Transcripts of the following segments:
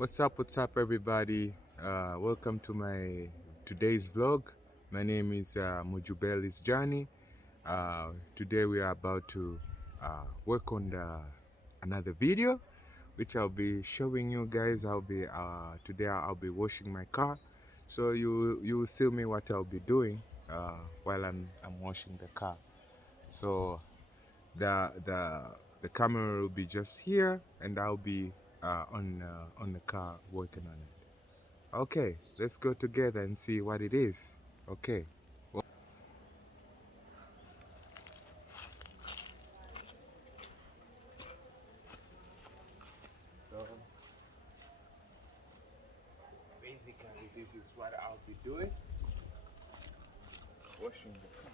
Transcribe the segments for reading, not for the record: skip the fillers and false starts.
What's up, everybody? Welcome to my today's vlog. My name is Mujubeli's journey. Today we are about to work on another video, which I'll be showing you guys. Today I'll be washing my car, so you will see me what I'll be doing while I'm washing the car. So the the the camera will be just here, and I'll be on the car working on it. Okay, let's go together and see what it is. Okay. So basically, this is what I'll be doing: washing the car.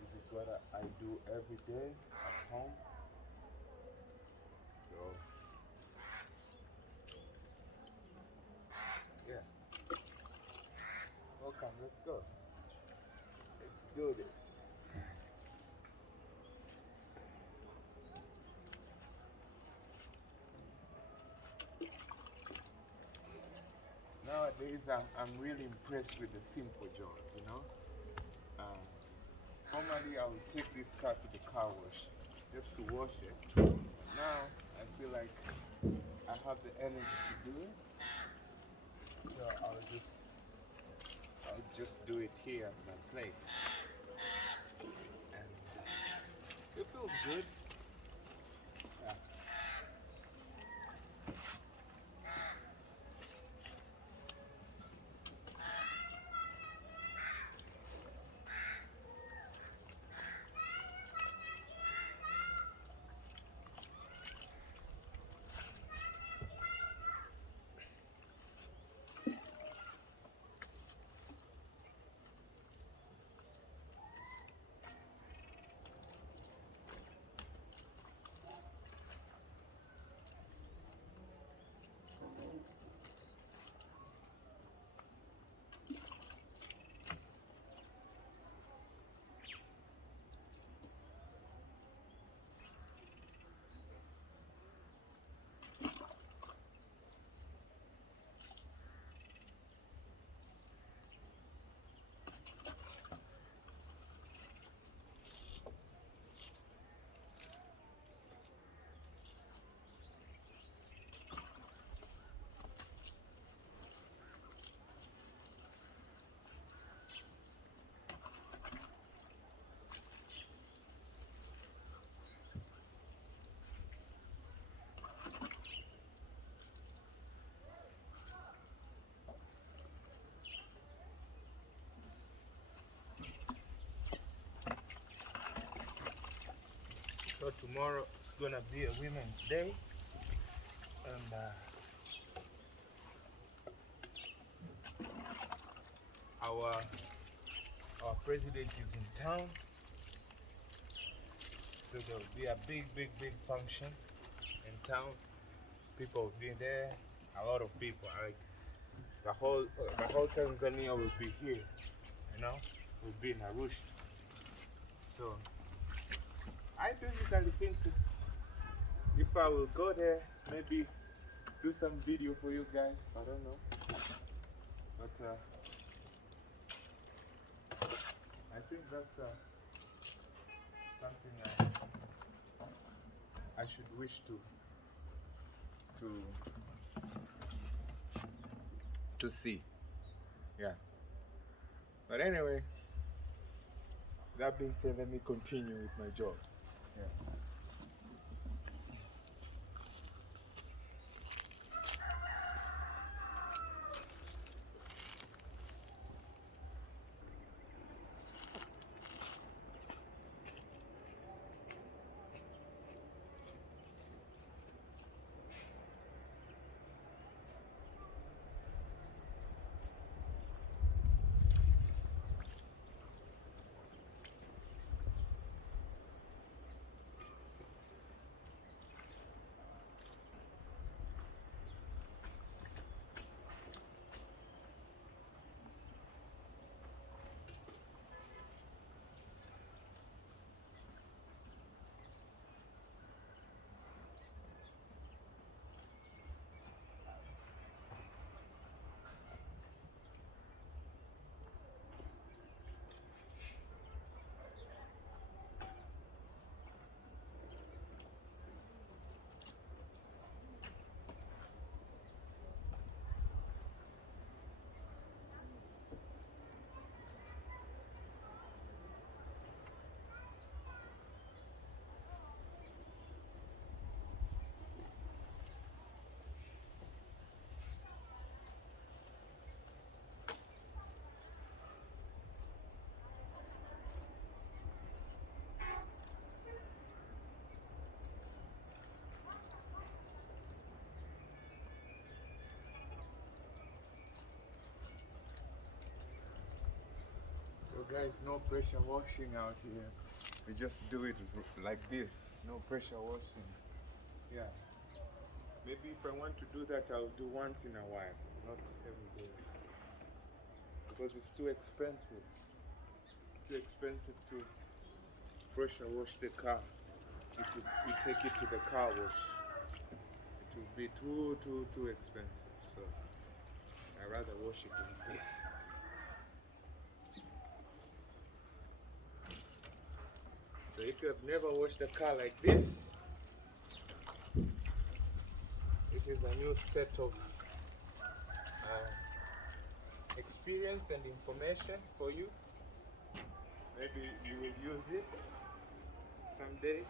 This is what I do every day at home. So yeah, welcome. Let's go. Let's do this. Nowadays, I'm really impressed with the simple jobs, you know. Um, Normally, I would take this car to the car wash just to wash it. Now, I feel like I have the energy to do it, so I'll just do it here at my place, and it feels good. Yeah. So tomorrow is gonna be a Women's Day, and our our president is in town, so there will be a big function in town. People will be there. A lot of people, like the whole Tanzania will be here. You know, will be in Arusha. So I basically think if I will go there, maybe do some video for you guys. I don't know, but I think that's something I should wish to to see. Yeah. But anyway, that being said, let me continue with my job. Yeah. Guys, no pressure washing out here. We just do it like this. No pressure washing. Yeah. Maybe if I want to do that, I'll do once in a while, not every day. Because it's too expensive. Too expensive to pressure wash the car. If you take it to the car wash, it will be too expensive. So I'd rather wash it like this. So if you have never washed a car like this is a new set of experience and information for you. Maybe you will use it someday.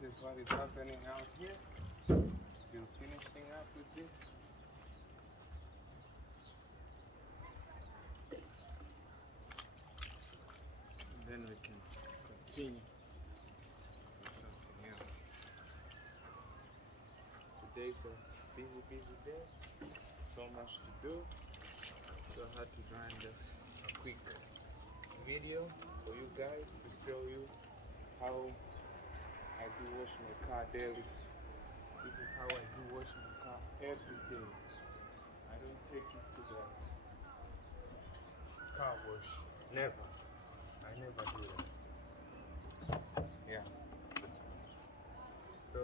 This is what is happening out here. Still finishing up with this. And then we can continue with something else. Today's a busy day. So much to do. So I had to try and just a quick video for you guys to show you how I do wash my car daily. This is how I do wash my car every day. I don't take it to the car wash. Never. I never do that. Yeah. So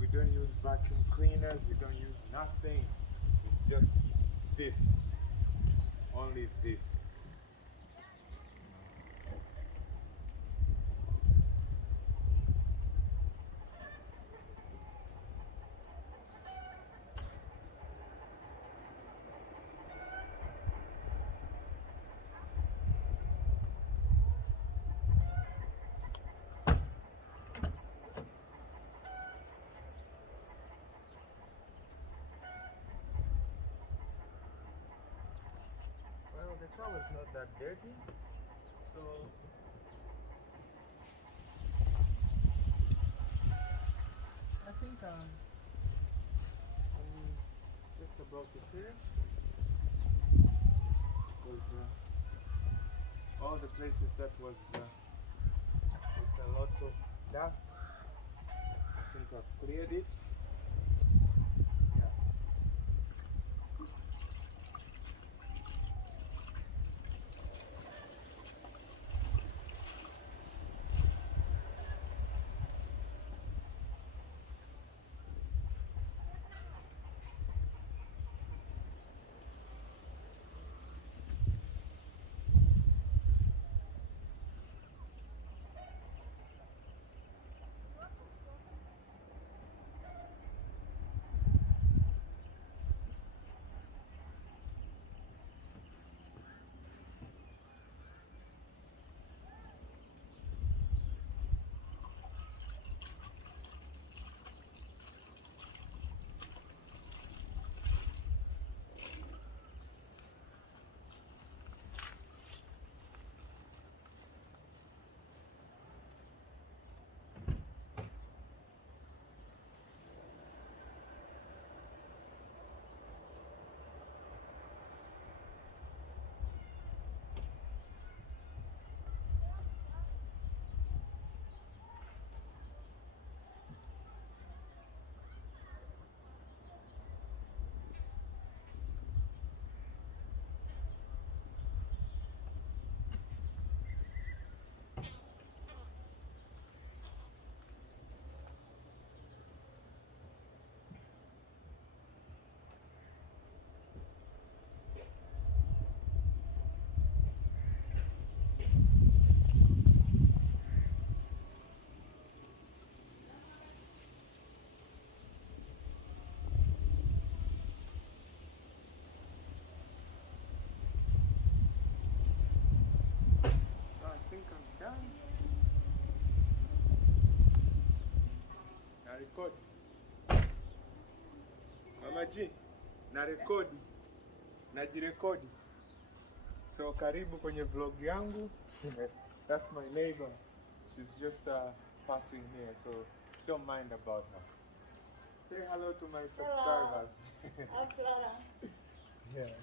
we don't use vacuum cleaners, we don't use nothing. It's just this. Only this. The car was not that dirty, so I think I'm just about it here. Because all the places that was with a lot of dust, I think I've cleared it. Yeah. Done. Na record. Mama G, na rekodi. Najirekodi. So karibu kwenye vlog yangu. That's my neighbor. She's just passing here, so don't mind about her. Say hello to my subscribers. Hello. Flora. Yeah.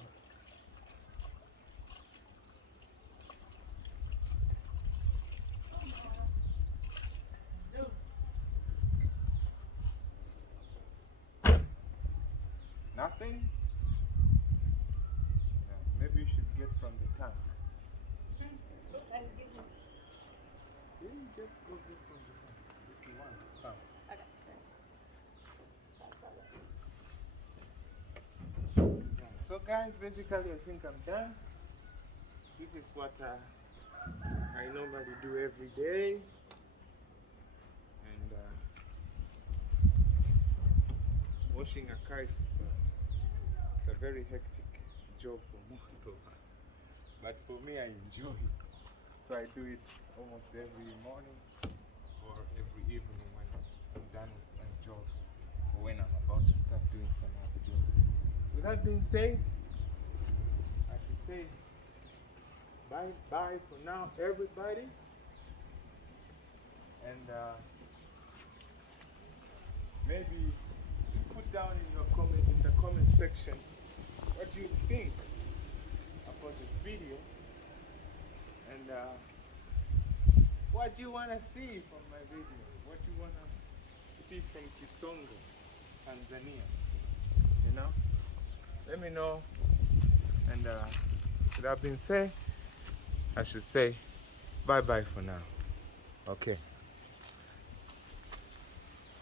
Nothing? Yeah, maybe you should get from the tank. And give me. Yeah, you just go get from the tank if you want some. Okay. Yeah. So guys, basically I think I'm done. This is what I normally do every day. And washing a car is it's a very hectic job for most of us. But for me, I enjoy it. So I do it almost every morning or every evening when I'm done with my jobs or when I'm about to start doing some other jobs. With that being said, I should say bye for now, everybody. And maybe put down in your comment section what you think about the video and what you want to see from my video, what you want to see from Kisongo, Tanzania, you know. Let me know. And with that being said, I should say bye for now. Okay.